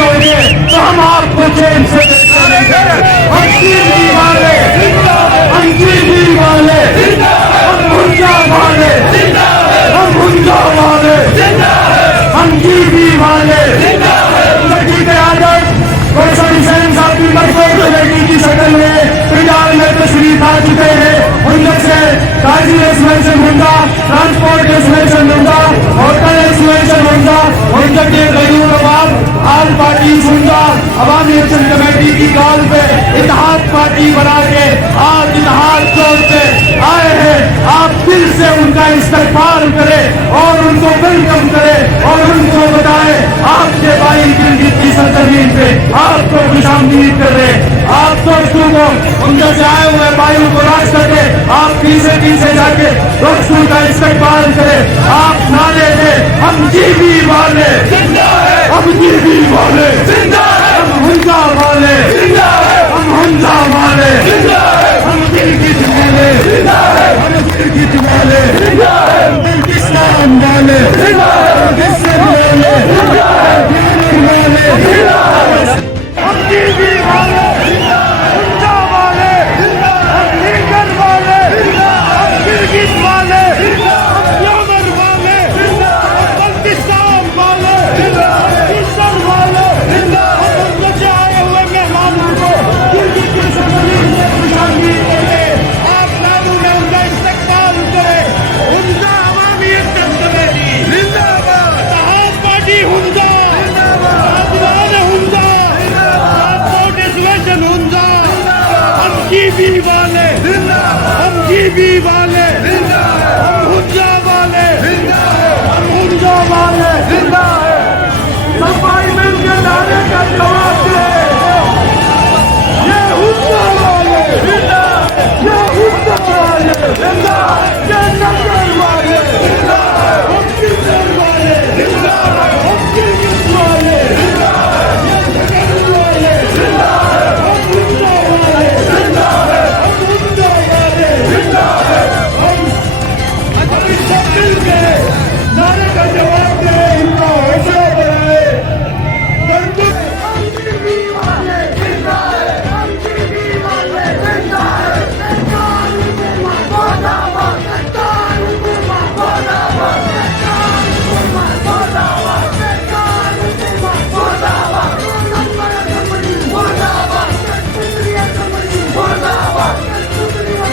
होंगे तो हम आपको चैन से हम कीर्ति वाले, हम कीर्ति वाले, हम भुंजा वाले, हम भुंजा वाले, हम कीर्ति वाले। लड़की की शक्ल में पंजाब में तशरीफ आ चुके हैं। उनमें से काजी रेजिडेंशियल मुंडा, ट्रांसपोर्ट रेजिडेंशियल मुंडा, होटल रेजिडेंशियल मुंडा, उनके गयूर नवाब आल पार्टी मुंडा अवामी एक्शन कमेटी की कॉल पे इत्तेहाद पार्टी बना के आज इत्तेहाद चौक पे आए हैं। आप दिल से उनका इस्तकबाल करें और उनको वेलकम करें और उनको बताएं आपके भाई गिलगित की सरजमीन पे आपको खुशामदीद कर रहे। आप दोस्तों को उनके से आए हुए भाइयों को रास्ते दे, आप पीछे पीछे जाके दोस्तों का इस्तकबाल करें। आप नारे दें हम जीबी वाले, हम जीबी वाले, हम हुंजा वाले, हम हुंजा वाले, हम गिलगित वाले, हम गिलगित वाले, हम पाकिस्तान वाले, पाकिस्तान वाले, हम जीबी वाले, हुंजा वाले, हम गिलगित वाले, हम गिलगित वाले, हम यामन वाले, हम पाकिस्तान वाले, पाकिस्तान वाले, हम उनके से आए हुए मेहमानों को गिलगित की सरजमीन से खुशामदीद करते। आप लालू ने उनका इस्तकबाल करें। हुंजा अवामी एक्शन कमेटी जिंदाबाद, इत्तेहाद पार्टी हुंजा जिंदाबाद, हुंजा ट्रांसपोर्ट एसोसिएशन हुंजा, हम जीबी वाले, हम जीबी वाले, हम हुंजा वाले, हम हुंजा वाले, सब भाई मिलकर नारे का जवाब दे। ये हुंजा वाले, ये हुंजा वाले, ये नगर वाले, हम किसर वाले, हम गिलगित वाले, ये नगर वाले, हम हुंजा वाले, हम हुंजा वाले, हम सब मिलके नारे का जवाब दे। इनका हौसला बढ़ाए। हम जीबी वाले, हम जीबी वाले, सरकार हुकूमत मुर्दाबाद, सरकार हुकूमत मुर्दाबाद, सरकार हुकूमत मुर्दाबाद, सरकार हुकूमत मुर्दाबाद, नंबर कंपनी मुर्दाबाद, शुक्रिया कंपनी मुर्दाबाद, शुक्रिया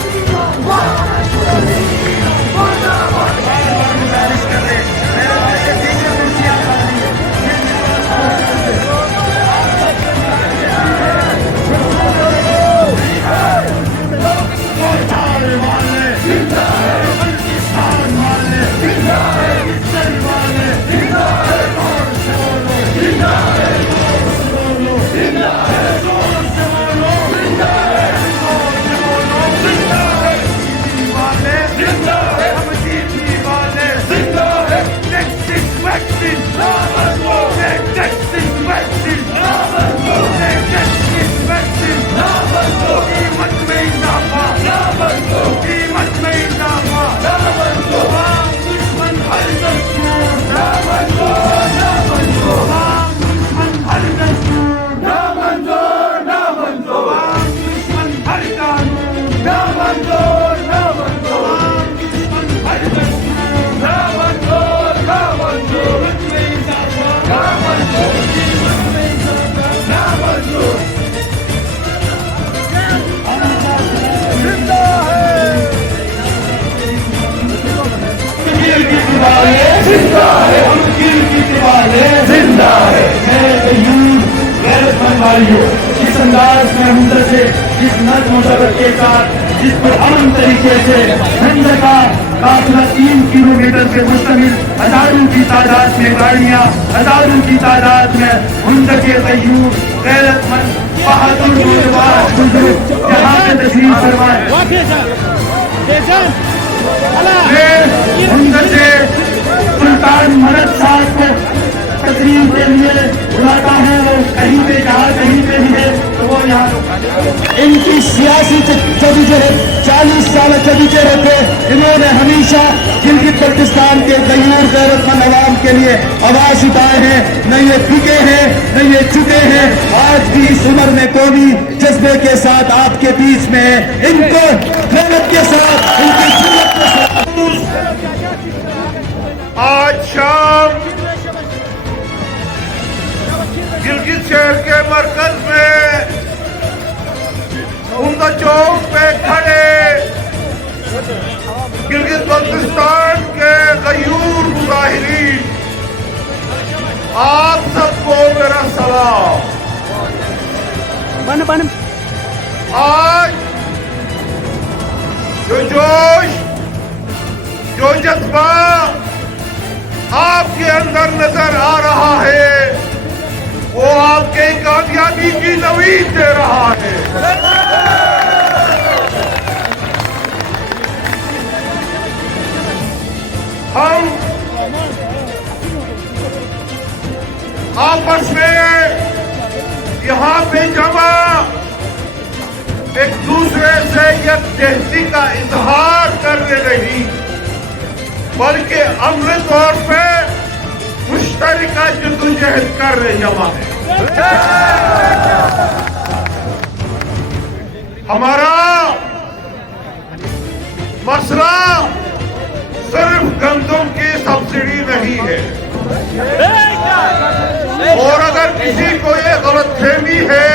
इस अंदाज में हमदर्द से, इस नज़्म ज़ब्त के साथ, जिस पुरअमन तरीके से हिंद का काफिला 3 किलोमीटर से मुश्तमिल हजारों की तादाद में गाड़ियाँ, हजारों की तादाद में हिंद के गयूर गैरतमंद बहादुर नौजवान बुजुर्ग यहाँ पे तशरीफ फरमाए। हिंद से सुल्तान मदद साहब को तकरीर के लिए बुलाता हूँ। वो कहीं पे जहाँ कहीं पे भी है तो वो यहाँ इनकी सियासी जदोजहद 40 साल जदोजहद थे। इन्होंने हमेशा गिलगित बल्तिस्तान के गयूर गैरतमंद अवाम के लिए आवाज उठाए हैं, न ये बिके हैं न ये चुके हैं। आज भी इस उम्र में कौमी जज्बे के साथ आपके बीच में है। इनको मेहनत के साथ, इनकी जुर्रत के साथ आज शाम गिलगित शहर के मरकज में उमदा चौक पे खड़े गिलगित बल्तिस्तान के गयूर मुजाहिरीन, आप सबको मेरा सलाम। आज जो जोश, जो जज्बा आपके अंदर नजर आ रहा है, वो आपके कामयाबी की नवीद दे रहा है। हम आपस में यहाँ पे जमा एक दूसरे से यकजहती का इजहार करने नहीं, बल्कि अमली तौर पे मुश्तरका जद्दोजहद कर रहे जमा है। हमारा मसला सिर्फ गंदम की सब्सिडी नहीं है, और अगर किसी को ये गलतफहमी है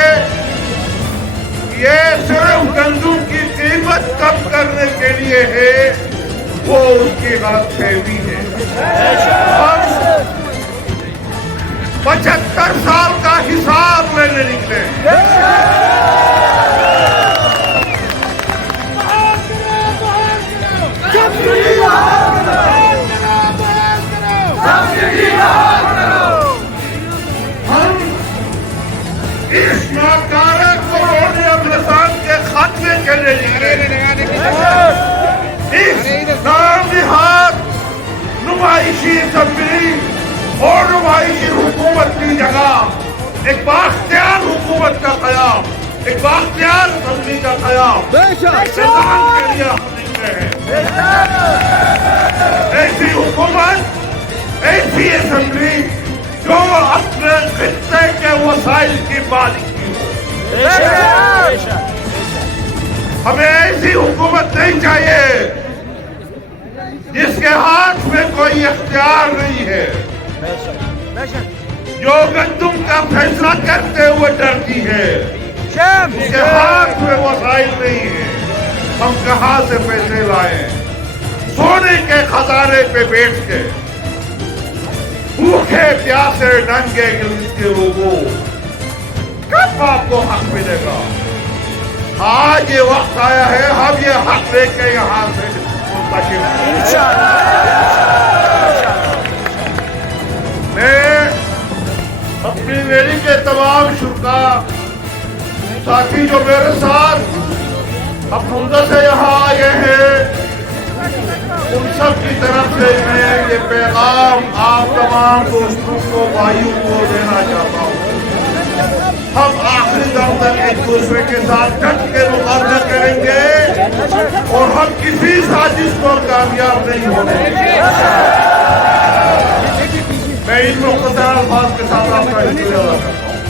ये सिर्फ गंदम की कीमत कम करने के लिए है, वो उसकी गलतफहमी है। हम 75 साल का हिसाब लेने निकले। हम इस नाकारक कोरोना अफसान के खात्मे के लिए निकले। इस नाम-निहाद नुमाइशी असेंबली और नुमाइशी हुकूमत की जगह एक बाख्तियार हुकूमत का कयाम, एक बाख्तियार असेंबली का कयाम के लिए हम निकले हैं। ऐसी हुकूमत, ऐसी असेंबली जो अपने खित्ते के वसाइल की मालिक की हो। हमें ऐसी हुकूमत नहीं चाहिए जिसके हाथ में कोई इख्तियार नहीं है, जो गंदम का फैसला करते हुए डरती है, जिसके हाथ में वसाइल नहीं है। हम कहां से पैसे लाए? सोने के खजाने पे बैठ के भूखे प्यासे नंगे गिलगित के लोगों, कब आपको हक मिलेगा? आज ये वक्त आया है, हम ये हक लेके यहाँ से मैं अपनी मेरी के तमाम शुरा साथी जो मेरे साथ अब मुंदा से यहाँ आए हैं, उन सब की तरफ से मैं ये पैगाम आप तमाम दोस्तों को, भाइयों को देना चाहता हूँ। हम आखिरी दम तक एक दूसरे के साथ डट के मुकाबला करेंगे और हम किसी साजिश को कामयाब नहीं होने देंगे। मैं इन मुख्तसर अल्फाज के साथ आपका शुक्रिया अदा करता हूँ।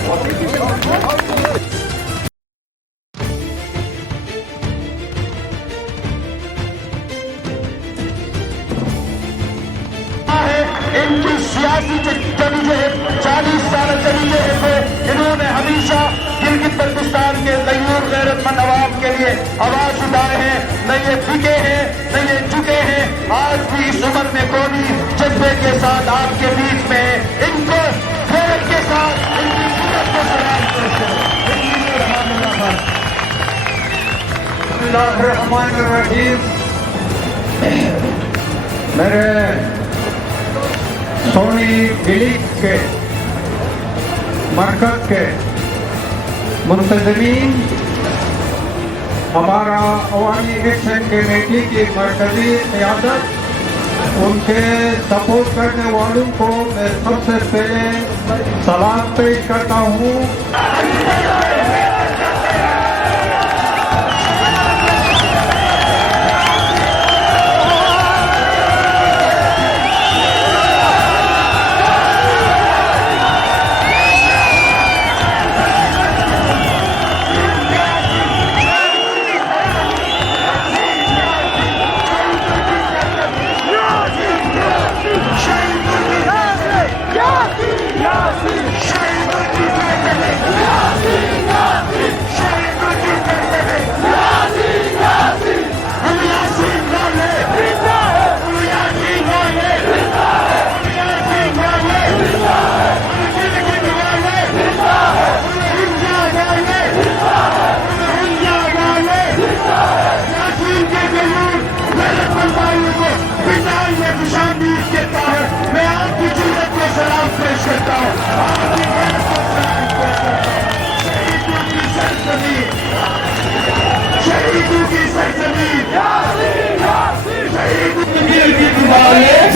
इनकी सियासी जदीजहद 40 साल जदीजहद है। इन्होंने हमेशा गिलगित बल्तिस्तान के गयूर गैरतमंद अवाम के लिए आवाज उठाए हैं, न ये बिके हैं न ये चुके हैं। आज भी इस उम्र में कौमी जज्बे के साथ आपके बीच में है। इनको मेहनत के साथ, इनकी जुर्रत को सलाम करते हैं। मेरे सोनी गिलीग के मरकज के मुंतजमीन, हमारा अवामी एक्शन कमेटी की मरकजी क़यादत, उनके सपोर्ट करने वालों को मैं सबसे पहले सलाम पेश करता हूँ।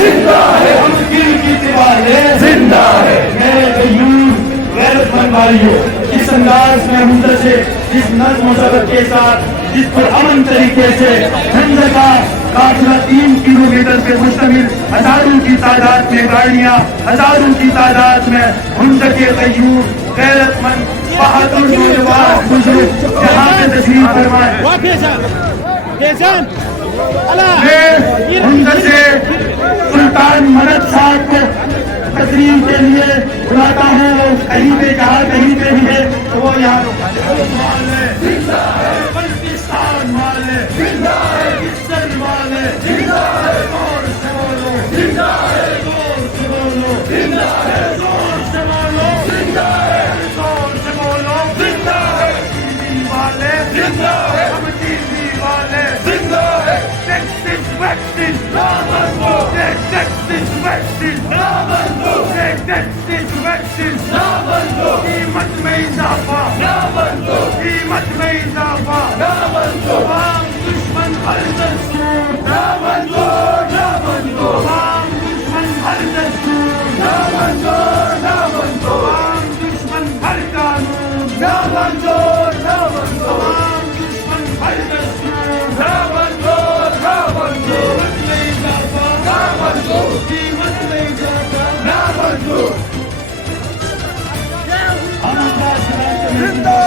जिंदा है, हम दिल की दीवारें जिंदा है। मेरे कयूर गैरतमंद भाइयों, इस अंदाज में मुंदर से, जिस नज़्म व ज़ब्त के साथ, जिस पर अमन तरीके से झंडे का काफिला 3 किलोमीटर से मुश्तमिल, हजारों की तादाद में गाड़ियां, हजारों की तादाद में मुंदर के कयूर गैरतमंद बहादुर नौजवान बुजुर्ग यहाँ पे तशरीफ फरमाए। मुंदर से सुल्तान मदद साहब को तकरीर के लिए बुलाता हूँ। वो कहीं पे जहाँ कहीं पे भी है तो वो यहाँ बल्किस्तान वाले इज्जत वाले जोर से बोलो, जोर से बोलो, जोर से बोलो, जोर से बोलो, टीवी वाले हम टीवी वाले Texas vaccine, Texas vaccine, Texas vaccine, कीमत में इजाफा, कीमत में इजाफा, तमाम दुश्मन हर दस्तूर, तमाम दुश्मन हर दस्तूर, तमाम दुश्मन हर कानून, तमाम दुश्मन हर दस्तूर, कीमत में इजाफा, जिंदा